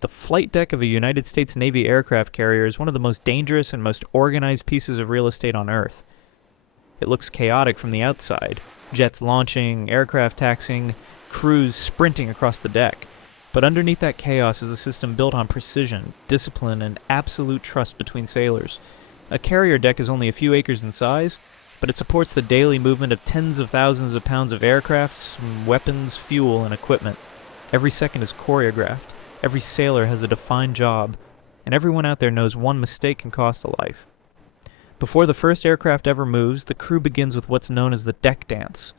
The flight deck of a United States Navy aircraft carrier is one of the most dangerous and most organized pieces of real estate on Earth. It looks chaotic from the outside. Jets launching, aircraft taxiing, crews sprinting across the deck. But underneath that chaos is a system built on precision, discipline, and absolute trust between sailors. A carrier deck is only a few acres in size, but it supports the daily movement of tens of thousands of pounds of aircraft, weapons, fuel, and equipment. Every second is choreographed. Every sailor has a defined job, and everyone out there knows one mistake can cost a life. Before the first aircraft ever moves, the crew begins with what's known as the deck dance.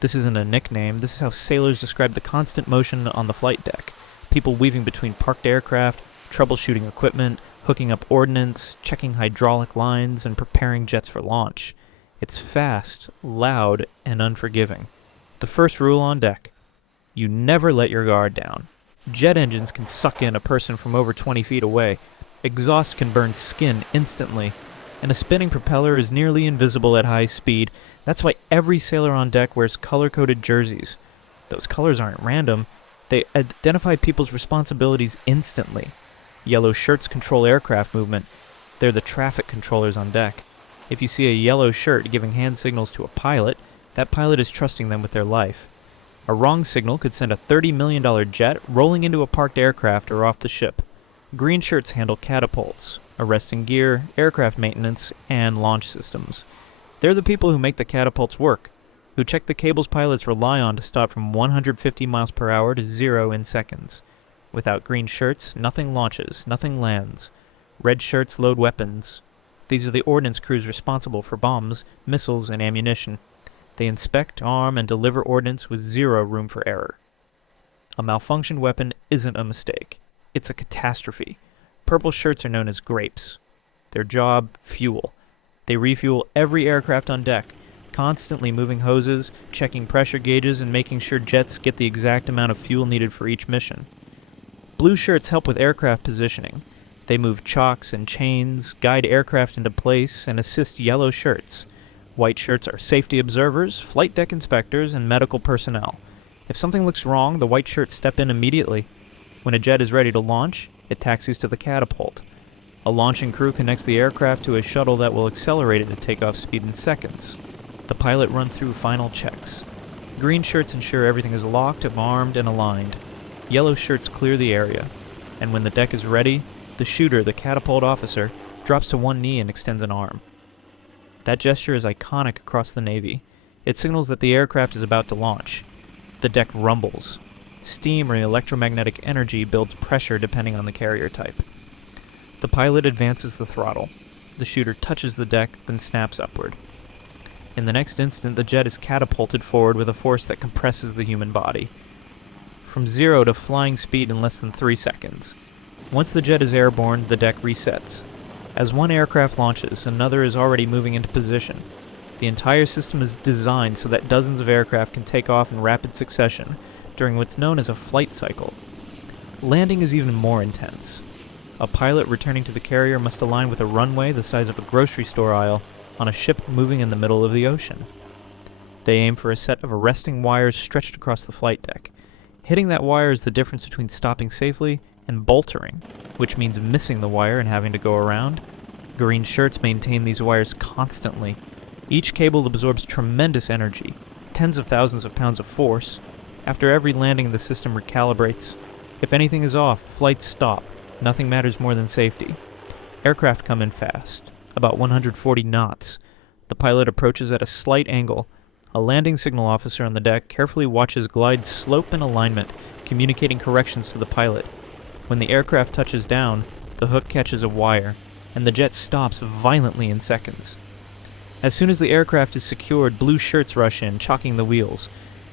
This isn't a nickname, this is how sailors describe the constant motion on the flight deck. People weaving between parked aircraft, troubleshooting equipment, hooking up ordnance, checking hydraulic lines, and preparing jets for launch. It's fast, loud, and unforgiving. The first rule on deck: you never let your guard down. Jet engines can suck in a person from over 20 feet away. Exhaust can burn skin instantly. And a spinning propeller is nearly invisible at high speed. That's why every sailor on deck wears color-coded jerseys. Those colors aren't random. They identify people's responsibilities instantly. Yellow shirts control aircraft movement. They're the traffic controllers on deck. If you see a yellow shirt giving hand signals to a pilot, that pilot is trusting them with their life. A wrong signal could send a $30 million jet rolling into a parked aircraft or off the ship. Green shirts handle catapults, arresting gear, aircraft maintenance, and launch systems. They're the people who make the catapults work, who check the cables pilots rely on to stop from 150 miles per hour to 0 in seconds. Without green shirts, nothing launches, nothing lands. Red shirts load weapons. These are the ordnance crews responsible for bombs, missiles, and ammunition. They inspect, arm, and deliver ordnance with 0 room for error. A malfunctioned weapon isn't a mistake. It's a catastrophe. Purple shirts are known as grapes. Their job, fuel. They refuel every aircraft on deck, constantly moving hoses, checking pressure gauges, and making sure jets get the exact amount of fuel needed for each mission. Blue shirts help with aircraft positioning. They move chocks and chains, guide aircraft into place, and assist yellow shirts. White shirts are safety observers, flight deck inspectors, and medical personnel. If something looks wrong, the white shirts step in immediately. When a jet is ready to launch, it taxis to the catapult. A launching crew connects the aircraft to a shuttle that will accelerate it to takeoff speed in seconds. The pilot runs through final checks. Green shirts ensure everything is locked, armed, and aligned. Yellow shirts clear the area. And when the deck is ready, the shooter, the catapult officer, drops to one knee and extends an arm. That gesture is iconic across the Navy. It signals that the aircraft is about to launch. The deck rumbles. Steam or electromagnetic energy builds pressure depending on the carrier type. The pilot advances the throttle. The shooter touches the deck, then snaps upward. In the next instant, the jet is catapulted forward with a force that compresses the human body. From 0 to flying speed in less than 3 seconds. Once the jet is airborne, the deck resets. As one aircraft launches, another is already moving into position. The entire system is designed so that dozens of aircraft can take off in rapid succession during what's known as a flight cycle. Landing is even more intense. A pilot returning to the carrier must align with a runway the size of a grocery store aisle on a ship moving in the middle of the ocean. They aim for a set of arresting wires stretched across the flight deck. Hitting that wire is the difference between stopping safely and boltering, which means missing the wire and having to go around. Green shirts maintain these wires constantly. Each cable absorbs tremendous energy, tens of thousands of pounds of force. After every landing, the system recalibrates. If anything is off, flights stop. Nothing matters more than safety. Aircraft come in fast, about 140 knots. The pilot approaches at a slight angle. A landing signal officer on the deck carefully watches glide slope and alignment, communicating corrections to the pilot. When the aircraft touches down, the hook catches a wire, and the jet stops violently in seconds. As soon as the aircraft is secured, blue shirts rush in, chalking the wheels.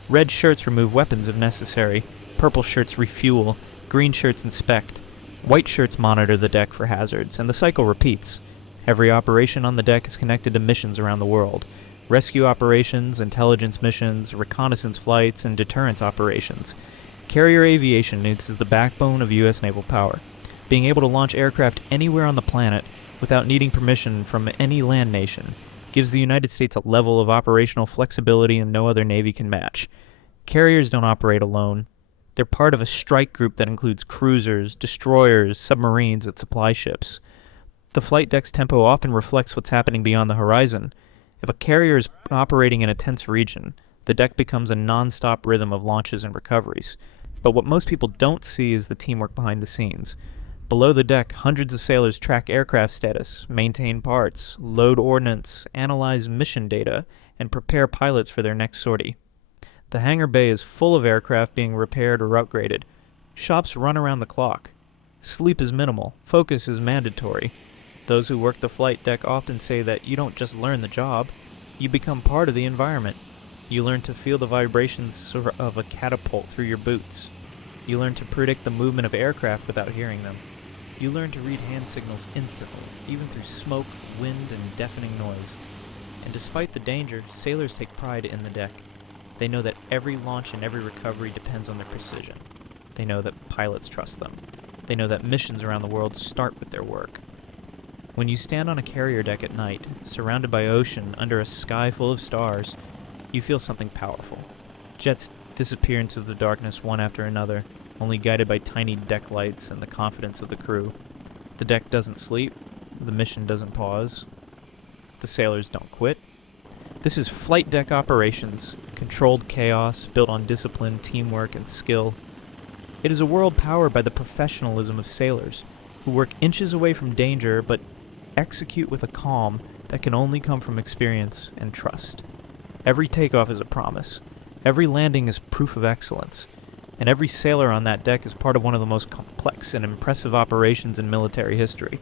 Red shirts remove weapons if necessary. Purple shirts refuel. Green shirts inspect. White shirts monitor the deck for hazards, and the cycle repeats. Every operation on the deck is connected to missions around the world. Rescue operations, intelligence missions, reconnaissance flights, and deterrence operations. Carrier aviation is the backbone of U.S. naval power. Being able to launch aircraft anywhere on the planet without needing permission from any land nation gives the United States a level of operational flexibility and no other navy can match. Carriers don't operate alone. They're part of a strike group that includes cruisers, destroyers, submarines, and supply ships. The flight deck's tempo often reflects what's happening beyond the horizon. If a carrier is operating in a tense region, the deck becomes a non-stop rhythm of launches and recoveries. But what most people don't see is the teamwork behind the scenes. Below the deck, hundreds of sailors track aircraft status, maintain parts, load ordnance, analyze mission data, and prepare pilots for their next sortie. The hangar bay is full of aircraft being repaired or upgraded. Shops run around the clock. Sleep is minimal. Focus is mandatory. Those who work the flight deck often say that you don't just learn the job, you become part of the environment. You learn to feel the vibrations of a catapult through your boots. You learn to predict the movement of aircraft without hearing them. You learn to read hand signals instantly, even through smoke, wind, and deafening noise. And despite the danger, sailors take pride in the deck. They know that every launch and every recovery depends on their precision. They know that pilots trust them. They know that missions around the world start with their work. When you stand on a carrier deck at night, surrounded by ocean under a sky full of stars, you feel something powerful. Jets disappear into the darkness one after another, only guided by tiny deck lights and the confidence of the crew. The deck doesn't sleep, the mission doesn't pause, the sailors don't quit. This is flight deck operations, controlled chaos built on discipline, teamwork, and skill. It is a world powered by the professionalism of sailors, who work inches away from danger but execute with a calm that can only come from experience and trust. Every takeoff is a promise. Every landing is proof of excellence. And every sailor on that deck is part of one of the most complex and impressive operations in military history.